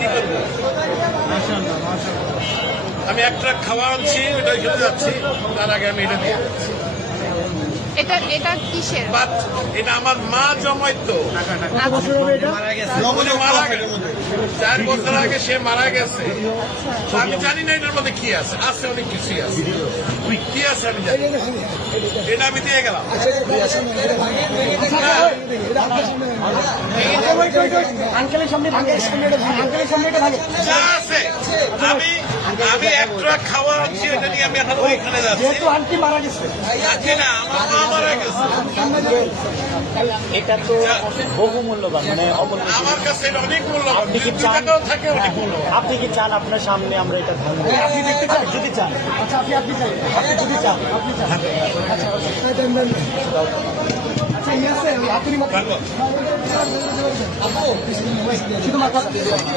কি করবো? আমি এক ট্রাক খাওয়া আনছি, ওটা খেতে যাচ্ছি, তার আগে আমি এটা দিয়ে যাচ্ছি। এটা কিসের? এটা আমার মা জমাইতো, মারা গেছে 4 বছর আগে, সে মারা গেছে। আমি জানি না এটার মধ্যে কি আছে, আছে অনেক কিছুই আছে, কি আছে আমি জানি, এটা আমি দিয়ে গেলাম। যা আছে আমি এক ট্রাক খাওয়া আনছি, এটা নিয়ে আমি এখন ওইখানে যাচ্ছি। আন্টি মারা গেছে, আজকে না, আমার মা মারা গেছে। এটা তো বহু মূল্যবান, মানে আমার কাছে এটা অনেক মূল্যবান, 2 টাকাও থাকে, অনেক মূল্যবান। আপনি কি চান আপনার সামনে আমরা এটা ধারণ করি? আপনি দেখতে চান? যদি চান, আচ্ছা আপনি চান, আপনি যদি চান, আপনি চান, আচ্ছা আচ্ছা ইয়ে আছে আপনি শুধু মাথা